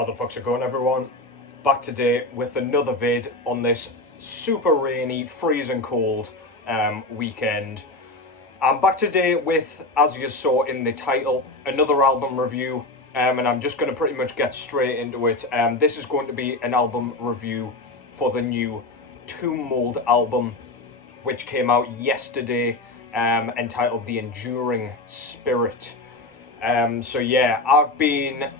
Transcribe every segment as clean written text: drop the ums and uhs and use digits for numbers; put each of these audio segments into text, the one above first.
How the fuck's it going, everyone? Back today with another vid on this super rainy, freezing cold weekend. I'm back today with, as you saw in the title, another album review, and I'm just going to pretty much get straight into it. This is going to be an album review for the new Tomb Mold album, which came out yesterday, entitled The Enduring Spirit. So yeah, I've been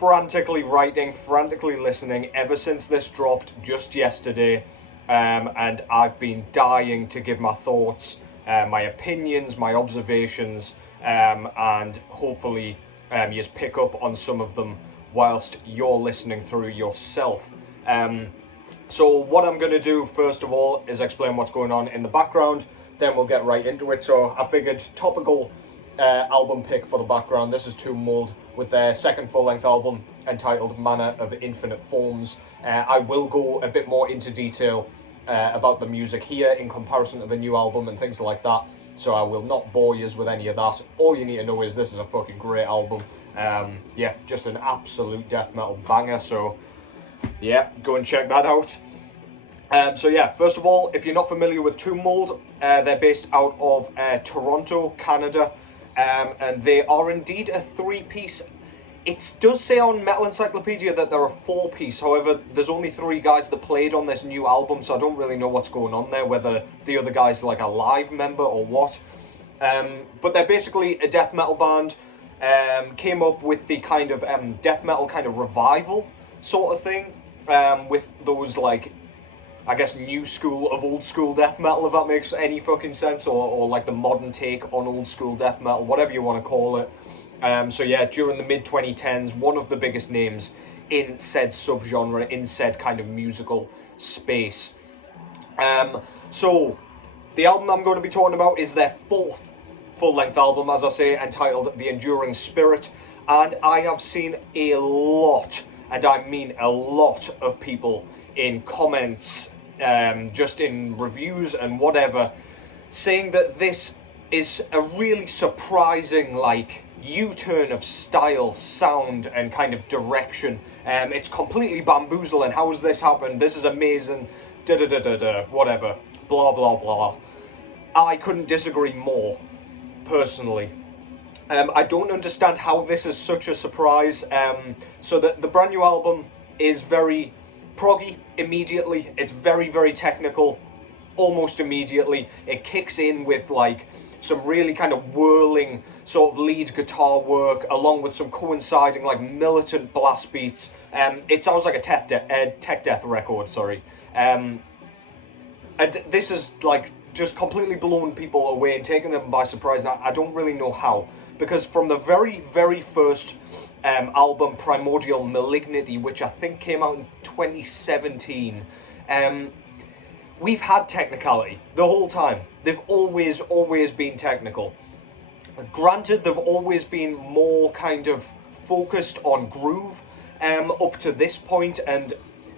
frantically writing, frantically listening ever since this dropped just yesterday, and I've been dying to give my thoughts, my opinions, my observations, and hopefully you just pick up on some of them whilst you're listening through yourself. So what I'm going to do first of all is explain what's going on in the background, then we'll get right into it. So I figured topical album pick for the background. This is Tomb Mold with their second full-length album entitled Manner of Infinite Forms. I will go a bit more into detail about the music here in comparison to the new album and things like that, so I will not bore you with any of that. All you need to know is this is a fucking great album. Yeah, just an absolute death metal banger, so yeah, go and check that out. So yeah, first of all, if you're not familiar with Tomb Mold, they're based out of Toronto, Canada. And they are indeed a three-piece. It does say on Metal Encyclopedia that they're a four-piece. However, there's only three guys that played on this new album, so I don't really know what's going on there, whether the other guy's like a live member or what. But they're basically a death metal band. Came up with the kind of death metal kind of revival sort of thing, with those like, I guess, new school of old school death metal, if that makes any fucking sense, or like the modern take on old school death metal, whatever you want to call it. So yeah, during the mid-2010s, one of the biggest names in said subgenre, in said kind of musical space. So the album I'm going to be talking about is their fourth full-length album, as I say, entitled The Enduring Spirit, and I have seen a lot, and I mean a lot, of people in comments, just in reviews and whatever, saying that this is a really surprising, like, U-turn of style, sound, and kind of direction. It's completely bamboozling. How has this happened? This is amazing. Whatever. Blah, blah, blah. I couldn't disagree more, personally. I don't understand how this is such a surprise. So the brand new album is very proggy immediately. It's very, very technical almost immediately. It kicks in with like some really kind of whirling sort of lead guitar work, along with some coinciding like militant blast beats. It sounds like a tech death record, sorry. And this is like just completely blown people away and taken them by surprise. Now, I don't really know how, because from the very, very first album, Primordial Malignity, which I think came out in 2017, we've had technicality the whole time. They've always been technical. Granted, they've always been more kind of focused on groove up to this point, and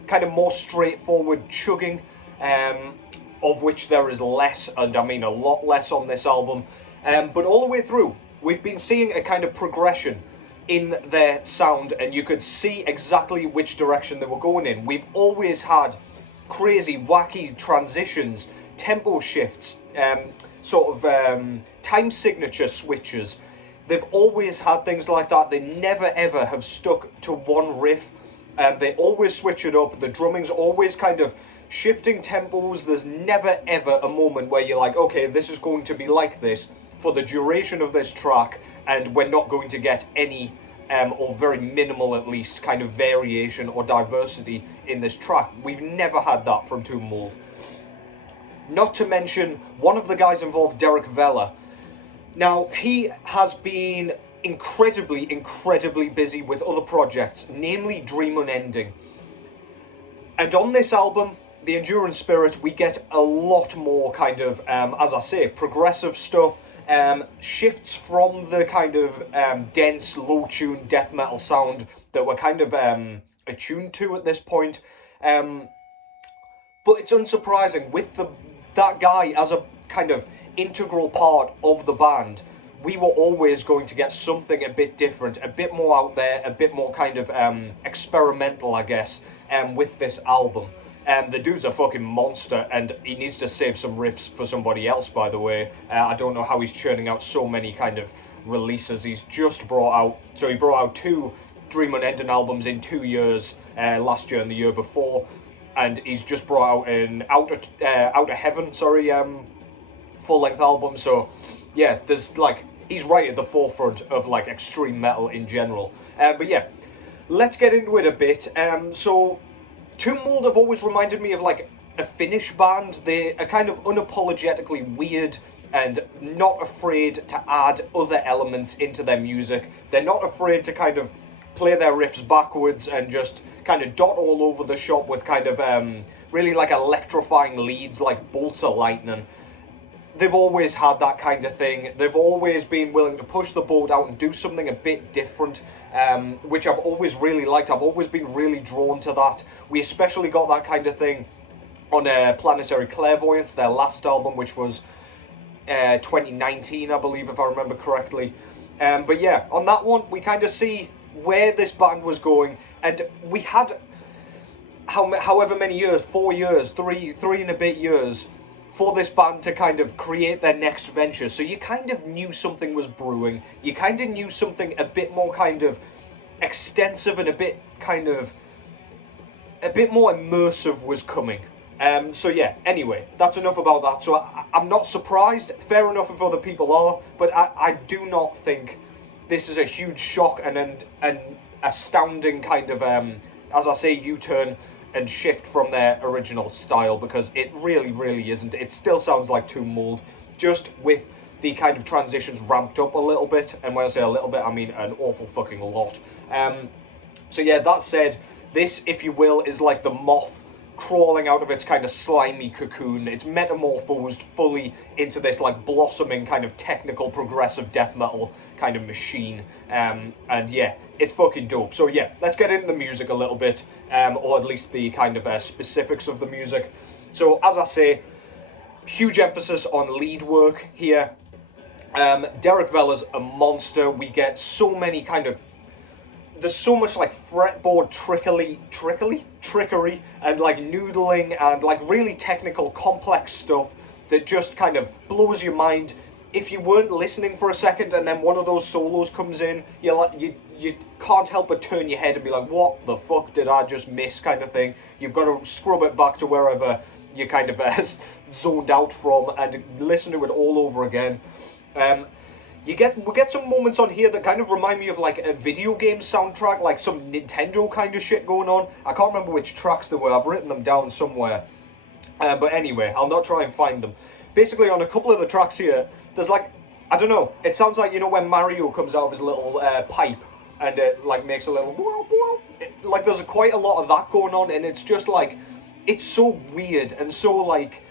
kind of more straightforward chugging, of which there is less, and I mean a lot less on this album. But all the way through, we've been seeing a kind of progression in their sound, and you could see exactly which direction they were going in. We've always had crazy, wacky transitions, tempo shifts, time signature switches. They've always had things like that. They never ever have stuck to one riff. They always switch it up. The drumming's always kind of shifting tempos. There's never ever a moment where you're like, okay, this is going to be like this for the duration of this track, and we're not going to get any, or very minimal at least, kind of variation or diversity in this track. We've never had that from Tomb Mold. Not to mention, one of the guys involved, Derek Vella. Now, he has been incredibly busy with other projects, namely Dream Unending. And on this album, The Enduring Spirit, we get a lot more kind of, as I say, progressive stuff, shifts from the kind of dense, low-tuned death metal sound that we're kind of attuned to at this point. But it's unsurprising, with that guy as a kind of integral part of the band, we were always going to get something a bit different, a bit more out there, a bit more kind of experimental, I guess, with this album. The dude's a fucking monster, and he needs to save some riffs for somebody else, by the way. I don't know how he's churning out so many kind of releases. He's just brought out, so he brought out 2 Dream Unending albums in 2 years, last year and the year before, and he's just brought out an Outer Heaven, full-length album. So yeah, there's like, he's right at the forefront of like extreme metal in general. But yeah, let's get into it a bit. So Tomb Mold have always reminded me of like a Finnish band. They are kind of unapologetically weird and not afraid to add other elements into their music. They're not afraid to kind of play their riffs backwards and just kind of dot all over the shop with kind of really like electrifying leads like bolts of lightning. They've always had that kind of thing. They've always been willing to push the boat out and do something a bit different, which I've always really liked. I've always been really drawn to that. We especially got that kind of thing on Planetary Clairvoyance, their last album, which was 2019, I believe, if I remember correctly. But yeah, on that one, we kind of see where this band was going, and we had however many years, 4 years, three and a bit years, for this band to kind of create their next venture. So you kind of knew something was brewing. You kind of knew something a bit more kind of extensive and a bit more immersive was coming. So yeah, anyway, that's enough about that. So I'm not surprised. Fair enough if other people are, but I do not think this is a huge shock and an astounding kind of, as I say, U-turn and shift from their original style, because it really, really isn't. It still sounds like Tomb Mold, just with the kind of transitions ramped up a little bit. And when I say a little bit, I mean an awful fucking lot. So yeah, that said, this, if you will, is like the moth crawling out of its kind of slimy cocoon. It's metamorphosed fully into this like blossoming kind of technical progressive death metal kind of machine. And yeah, it's fucking dope. So yeah, let's get into the music a little bit, or at least the kind of specifics of the music. So as I say, huge emphasis on lead work here. Derek Veller's a monster. We get so many kind of, there's so much like fretboard trickery and like noodling and like really technical complex stuff that just kind of blows your mind. If you weren't listening for a second and then one of those solos comes in, you can't help but turn your head and be like, what the fuck did I just miss, kind of thing. You've got to scrub it back to wherever you kind of zoned out from and listen to it all over again. We get some moments on here that kind of remind me of like a video game soundtrack, like some Nintendo kind of shit going on. I can't remember which tracks they were. I've written them down somewhere. But anyway, I'll not try and find them. Basically, on a couple of the tracks here, there's like, I don't know, it sounds like, you know, when Mario comes out of his little pipe and it like makes a little like there's quite a lot of that going on, and it's just like, it's so weird and so like,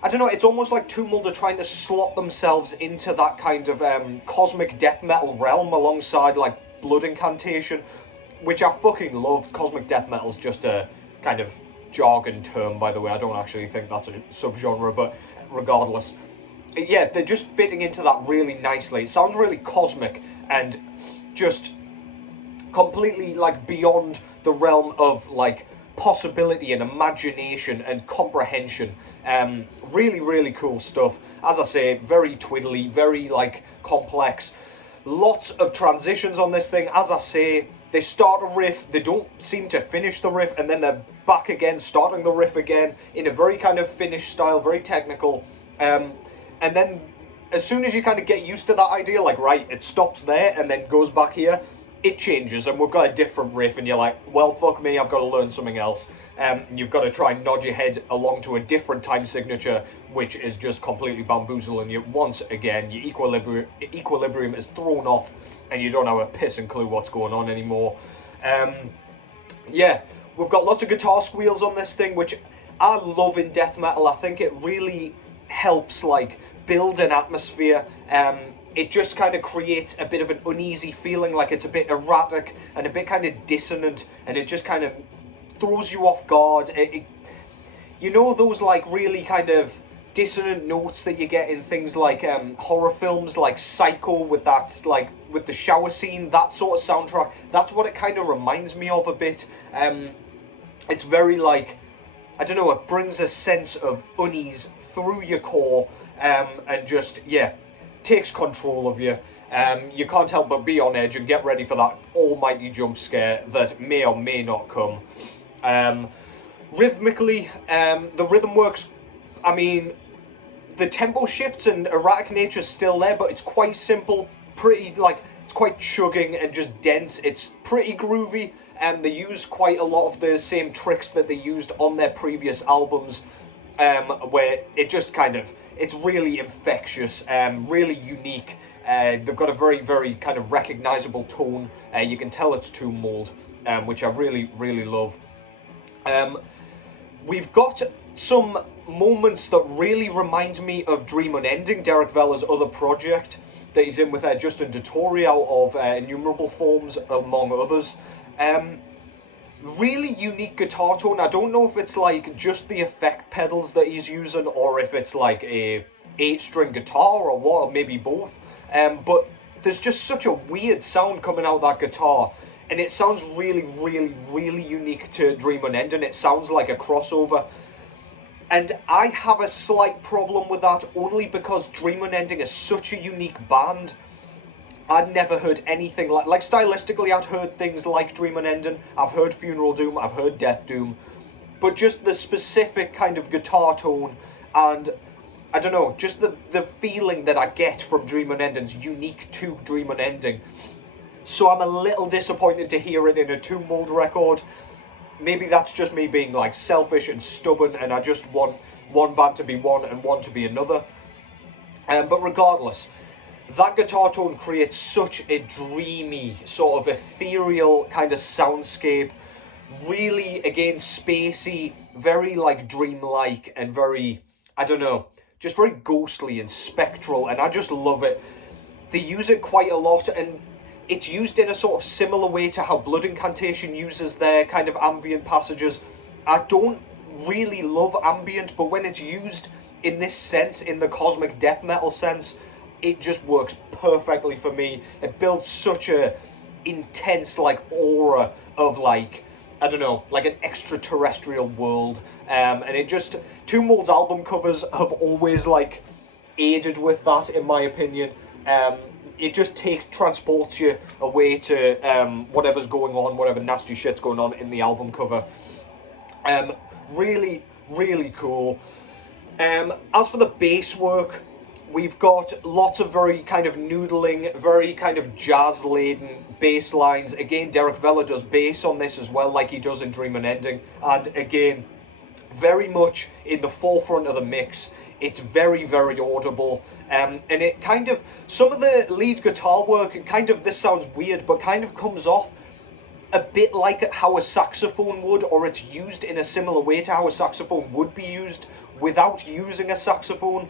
I don't know, it's almost like Tomb Mold are trying to slot themselves into that kind of cosmic death metal realm alongside like Blood Incantation, which I fucking love. Cosmic death metal's just a kind of jargon term, by the way. I don't actually think that's a subgenre, but regardless. Yeah, they're just fitting into that really nicely. It sounds really cosmic and just completely like beyond the realm of like possibility and imagination and comprehension. Really, really cool stuff. As I say, very twiddly, very like complex. Lots of transitions on this thing. As I say, they start a riff, they don't seem to finish the riff, and then they're back again, starting the riff again in a very kind of Finnish style, very technical. And then as soon as you kind of get used to that idea, like, right, it stops there and then goes back here, it changes and we've got a different riff, and you're like, well, fuck me, I've got to learn something else. And you've got to try and nod your head along to a different time signature, which is just completely bamboozling you. Once again, your equilibrium is thrown off and you don't have a pissing clue what's going on anymore. Yeah, we've got lots of guitar squeals on this thing, which I love in death metal. I think it really helps like build an atmosphere. It just kind of creates a bit of an uneasy feeling, like it's a bit erratic and a bit kind of dissonant, and it just kind of throws you off guard. You know those like really kind of dissonant notes that you get in things like horror films like Psycho with that, like with the shower scene, that sort of soundtrack. That's what it kind of reminds me of a bit. It's very like, I don't know, it brings a sense of unease through your core, and just, yeah, takes control of you. You can't help but be on edge and get ready for that almighty jump scare that may or may not come. Rhythmically, the rhythm works, I mean, the tempo shifts and erratic nature's still there, but it's quite simple, pretty, like, it's quite chugging and just dense. It's pretty groovy, and they use quite a lot of the same tricks that they used on their previous albums, where it just kind of, it's really infectious, really unique. They've got a very, very kind of recognizable tone. You can tell it's Tomb Mold, which I really, really love. We've got some moments that really remind me of Dream Unending, Derek Vella's other project that he's in with Justin Dottori out of Innumerable Forms, among others. Really unique guitar tone. I don't know if it's like just the effect pedals that he's using, or if it's like a 8-string guitar, or what, or maybe both. But there's just such a weird sound coming out of that guitar, and it sounds really, really, really unique to Dream Unending. It sounds like a crossover. And I have a slight problem with that, only because Dream Unending is such a unique band. I'd never heard anything like stylistically, I'd heard things like Dream Unending, I've heard Funeral Doom, I've heard Death Doom, but just the specific kind of guitar tone, and I don't know, just the feeling that I get from Dream Unending's unique to Dream Unending. So I'm a little disappointed to hear it in a Tomb Mold record. Maybe that's just me being like selfish and stubborn, and I just want one band to be one and one to be another. But regardless, that guitar tone creates such a dreamy, sort of ethereal kind of soundscape. Really, again, spacey, very like dreamlike, and very, I don't know, just very ghostly and spectral, and I just love it. They use it quite a lot, and it's used in a sort of similar way to how Blood Incantation uses their kind of ambient passages. I don't really love ambient, but when it's used in this sense, in the cosmic death metal sense, it just works perfectly for me. It builds such a intense like aura of like, I don't know, like an extraterrestrial world, and it just, Tomb Mold's album covers have always like aided with that, in my opinion. It just transports you away to whatever's going on, whatever nasty shit's going on in the album cover. Really, really cool. As for the bass work, we've got lots of very kind of noodling, very kind of jazz-laden bass lines. Again, Derek Vella does bass on this as well, like he does in Dream Unending. And again, very much in the forefront of the mix. It's very, very audible. And it kind of, some of the lead guitar work, kind of, this sounds weird, but kind of comes off a bit like how a saxophone would, or it's used in a similar way to how a saxophone would be used without using a saxophone.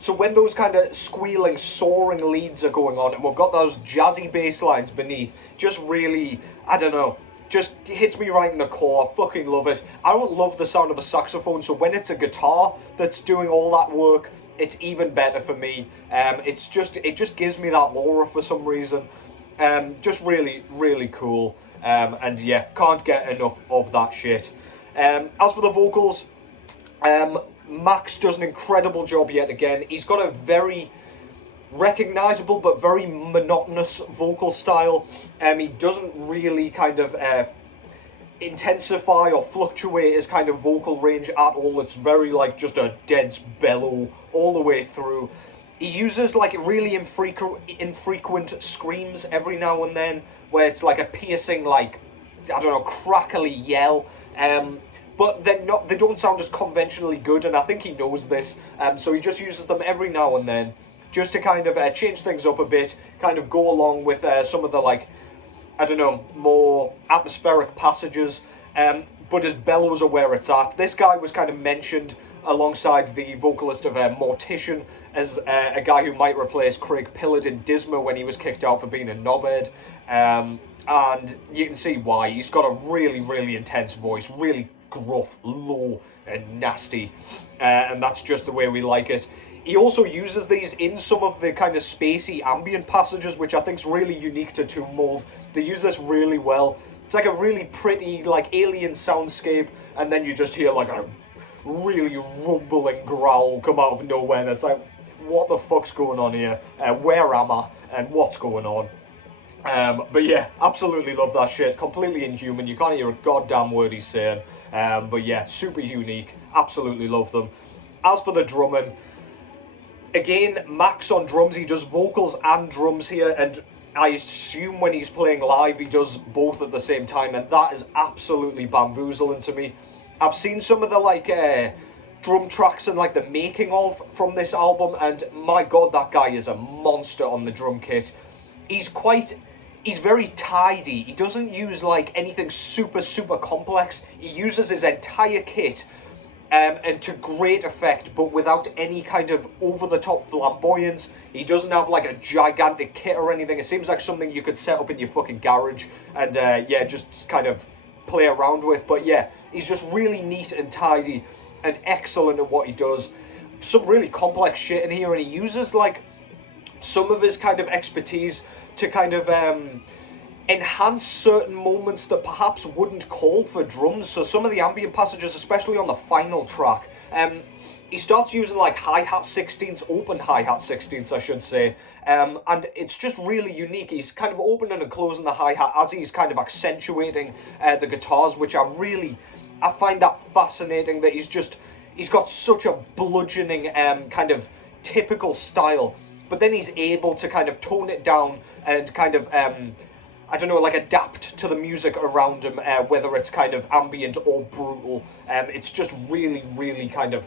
So when those kind of squealing, soaring leads are going on, and we've got those jazzy bass lines beneath, just really, I don't know, just hits me right in the core. I fucking love it. I don't love the sound of a saxophone, so when it's a guitar that's doing all that work, it's even better for me. It just gives me that aura for some reason. Just really, really cool. And yeah, can't get enough of that shit. As for the vocals, Max does an incredible job yet again. He's got a very recognizable but very monotonous vocal style. He doesn't really kind of intensify or fluctuate his kind of vocal range at all. It's very like just a dense bellow all the way through. He uses like really infrequent screams every now and then, where it's like a piercing, like, I don't know, crackly yell. But they don't sound as conventionally good, and I think he knows this. So he just uses them every now and then, just to kind of change things up a bit, kind of go along with some of the, like, I don't know, more atmospheric passages. But his bellows are where it's at. This guy was kind of mentioned alongside the vocalist of Mortician as a guy who might replace Craig Pillard in Disma when he was kicked out for being a knobhead. And you can see why. He's got a really, really intense voice, really gruff, low, and nasty. And that's just the way we like it. He also uses these in some of the kind of spacey ambient passages, which I think is really unique to Tomb Mold. They use this really well. It's like a really pretty, like, alien soundscape, and then you just hear like a really rumbling growl come out of nowhere, and it's like, what the fuck's going on here? Where am I? And what's going on? But yeah, absolutely love that shit. Completely inhuman. You can't hear a goddamn word he's saying. But yeah, super unique. Absolutely love them. As for the drumming, again, Max on drums. He does vocals and drums here, and I assume when he's playing live, he does both at the same time, and that is absolutely bamboozling to me. I've seen some of the, like, drum tracks and, like, the making of from this album, and my god, that guy is a monster on the drum kit. He's very tidy. He doesn't use, like, anything super, super complex. He uses his entire kit, and to great effect, but without any kind of over-the-top flamboyance. He doesn't have, like, a gigantic kit or anything. It seems like something you could set up in your fucking garage and, yeah, just kind of play around with. But yeah, he's just really neat and tidy and excellent at what he does. Some really complex shit in here, and he uses, like, some of his kind of expertise to kind of enhance certain moments that perhaps wouldn't call for drums. So some of the ambient passages, especially on the final track, he starts using, like, hi-hat 16ths, open hi-hat 16ths, I should say, and it's just really unique. He's kind of opening and closing the hi-hat as he's kind of accentuating the guitars, which I find that fascinating, that he's got such a bludgeoning kind of typical style, but then he's able to kind of tone it down and kind of I don't know, like, adapt to the music around him, whether it's kind of ambient or brutal. It's just really, really kind of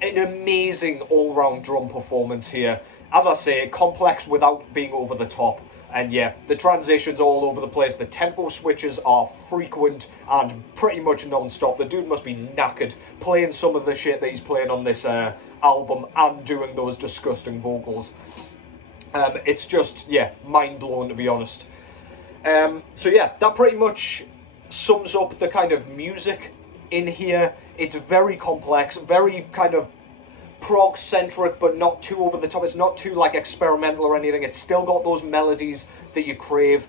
an amazing all-round drum performance here. As I say, complex without being over the top. And yeah, the transitions all over the place. The tempo switches are frequent and pretty much non-stop. The dude must be knackered playing some of the shit that he's playing on this album and doing those disgusting vocals. It's just, yeah, mind-blowing, to be honest. So yeah, that pretty much sums up the kind of music in here. It's very complex, very kind of prog-centric, but not too over the top. It's not too, like, experimental or anything. It's still got those melodies that you crave.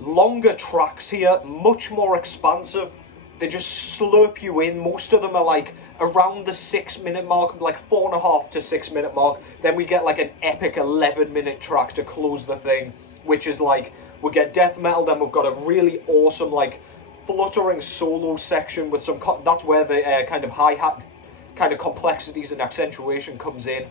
Longer tracks here, much more expansive. They just slurp you in. Most of them are, like, around the 6-minute mark, like 4.5 to 6 minute mark. Then we get, like, an epic 11-minute track to close the thing, which is, like, we get death metal, then we've got a really awesome, like, fluttering solo section with some, that's where the kind of hi-hat kind of complexities and accentuation comes in.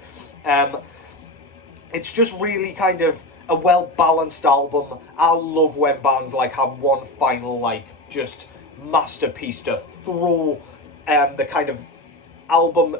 It's just really kind of a well-balanced album. I love when bands, like, have one final, like, just masterpiece to throw the kind of album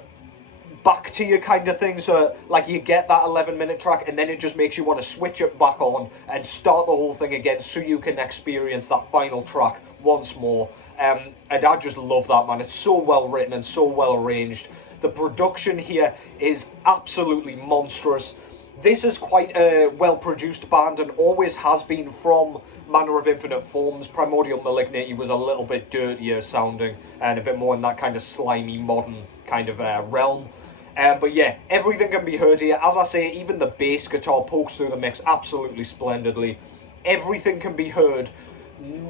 back to you kind of thing. So, like, you get that 11-minute track and then it just makes you want to switch it back on and start the whole thing again so you can experience that final track once more. And I just love that, man. It's so well written and so well arranged. The production here is absolutely monstrous. This is quite a well-produced band and always has been from Manner of Infinite Forms. Primordial Malignity was a little bit dirtier sounding and a bit more in that kind of slimy, modern kind of realm. But yeah, everything can be heard here. As I say, even the bass guitar pokes through the mix absolutely splendidly. Everything can be heard,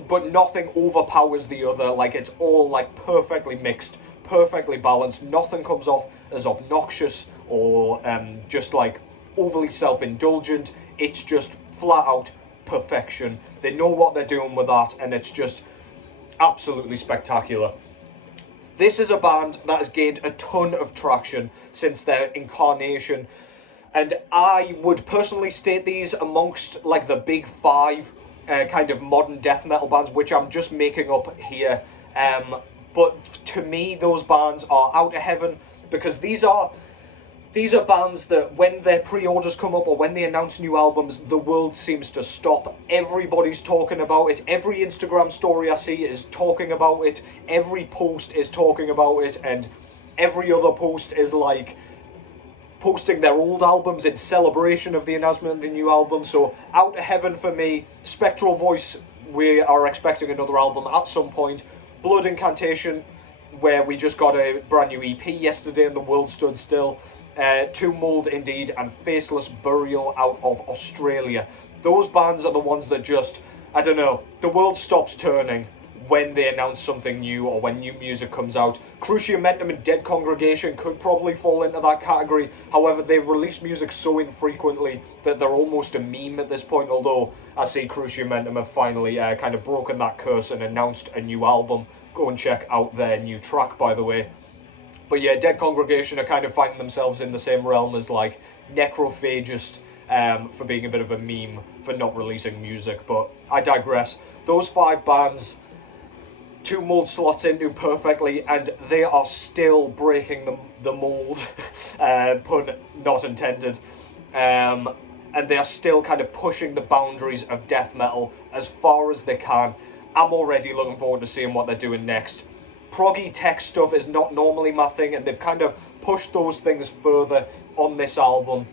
but nothing overpowers the other. Like, it's all, like, perfectly mixed, perfectly balanced. Nothing comes off as obnoxious or just, like, overly self-indulgent. It's just flat out perfection. They know what they're doing with that, and it's just absolutely spectacular. This is a band that has gained a ton of traction since their incarnation, and I would personally state these amongst, like, the big five kind of modern death metal bands, which I'm just making up here. But to me, those bands are out of heaven, because these are bands that when their pre-orders come up or when they announce new albums, the world seems to stop. Everybody's talking about it. Every Instagram story I see is talking about it. Every post is talking about it, and every other post is, like, posting their old albums in celebration of the announcement of the new album. So, out of heaven for me. Spectral Voice, we are expecting another album at some point. Blood Incantation, where we just got a brand new EP yesterday and the world stood still. Tomb Mold Indeed and Faceless Burial out of Australia. Those bands are the ones that just, I don't know, the world stops turning when they announce something new or when new music comes out. Cruciamentum and Dead Congregation could probably fall into that category. However, they've released music so infrequently that they're almost a meme at this point, although I see Cruciamentum have finally kind of broken that curse and announced a new album. Go and check out their new track, by the way. But yeah, Dead Congregation are kind of finding themselves in the same realm as like Necrophagist, for being a bit of a meme for not releasing music, but I digress. Those 5 bands, Tomb Mold slots into perfectly, and they are still breaking the mold, pun not intended, and they are still kind of pushing the boundaries of death metal as far as they can. I'm already looking forward to seeing what they're doing next. Proggy tech stuff is not normally my thing, and they've kind of pushed those things further on this album.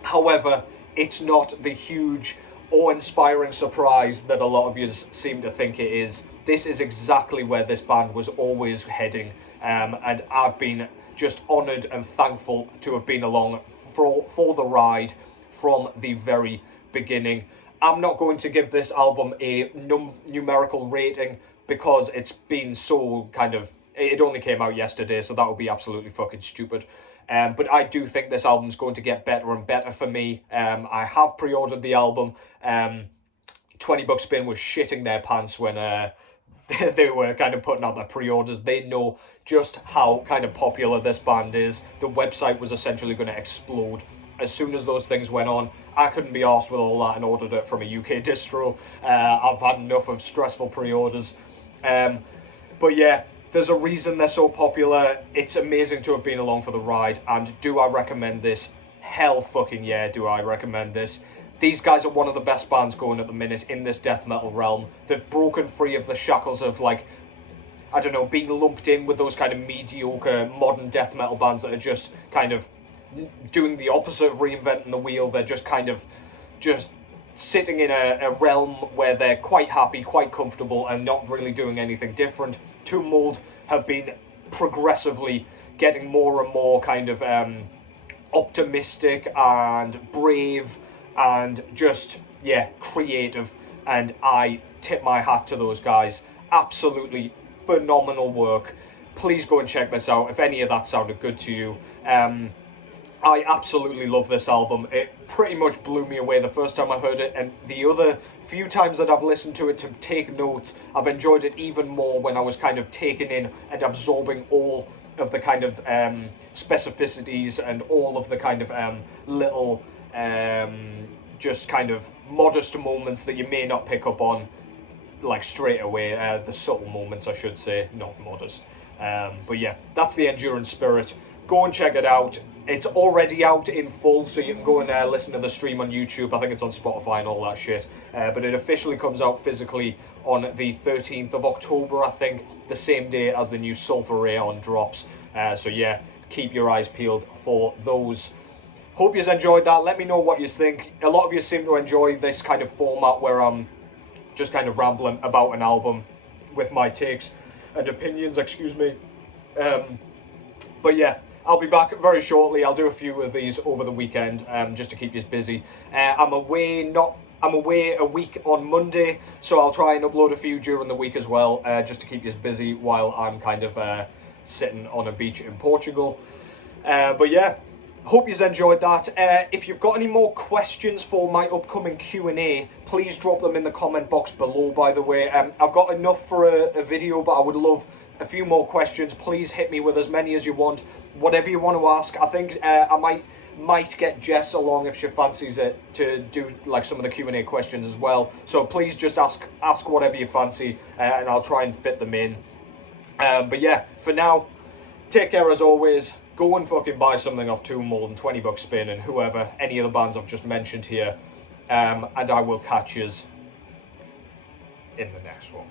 However, it's not the huge, awe-inspiring surprise that a lot of you seem to think it is. This is exactly where this band was always heading, and I've been just honoured and thankful to have been along for the ride from the very beginning. I'm not going to give this album a numerical rating because it's been so kind of... It only came out yesterday, so that would be absolutely fucking stupid. But I do think this album's going to get better and better for me. I have pre-ordered the album. 20 Buck Spin was shitting their pants when they were kind of putting out their pre-orders. They know just how kind of popular this band is. The website was essentially going to explode as soon as those things went on. I couldn't be arsed with all that and ordered it from a UK distro. I've had enough of stressful pre-orders. But yeah, there's a reason they're so popular. It's amazing to have been along for the ride. And do I recommend this? Hell fucking yeah, do I recommend this. These guys are one of the best bands going at the minute in this death metal realm. They've broken free of the shackles of, like, I don't know, being lumped in with those kind of mediocre modern death metal bands that are just kind of doing the opposite of reinventing the wheel. They're just kind of just sitting in a realm where they're quite happy, quite comfortable, and not really doing anything different. Tomb Mold have been progressively getting more and more kind of optimistic and brave and just, yeah, creative. And I tip my hat to those guys. Absolutely phenomenal work. Please go and check this out if any of that sounded good to you. I absolutely love this album. It pretty much blew me away the first time I heard it, and the other few times that I've listened to it to take notes, I've enjoyed it even more when I was kind of taking in and absorbing all of the kind of specificities and all of the kind of little just kind of modest moments that you may not pick up on like straight away. The subtle moments, I should say, not modest. But yeah, that's the Endurance Spirit. Go and check it out. It's already out in full, so you can go and listen to the stream on YouTube. I think it's on Spotify and all that shit. But it officially comes out physically on the 13th of October, I think, the same day as the new Sulphur Rayon drops. So yeah, keep your eyes peeled for those. Hope you enjoyed that. Let me know what you think. A lot of you seem to enjoy this kind of format where I'm just kind of rambling about an album with my takes and opinions, excuse me. But yeah, I'll be back very shortly. I'll do a few of these over the weekend, just to keep you busy. I'm away a week on Monday, so I'll try and upload a few during the week as well, just to keep you busy while I'm kind of sitting on a beach in Portugal. But yeah, hope you've enjoyed that. If you've got any more questions for my upcoming Q&A, please drop them in the comment box below, by the way. I've got enough for a video, but I would love a few more questions. Please hit me with as many as you want. Whatever you want to ask. I think I might get Jess along if she fancies it to do like some of the Q&A questions as well. So please just ask whatever you fancy, and I'll try and fit them in. But yeah, for now, take care as always. Go and fucking buy something off Tomb Mold and 20 Buck Spin and whoever, any of the bands I've just mentioned here. And I will catch yous in the next one.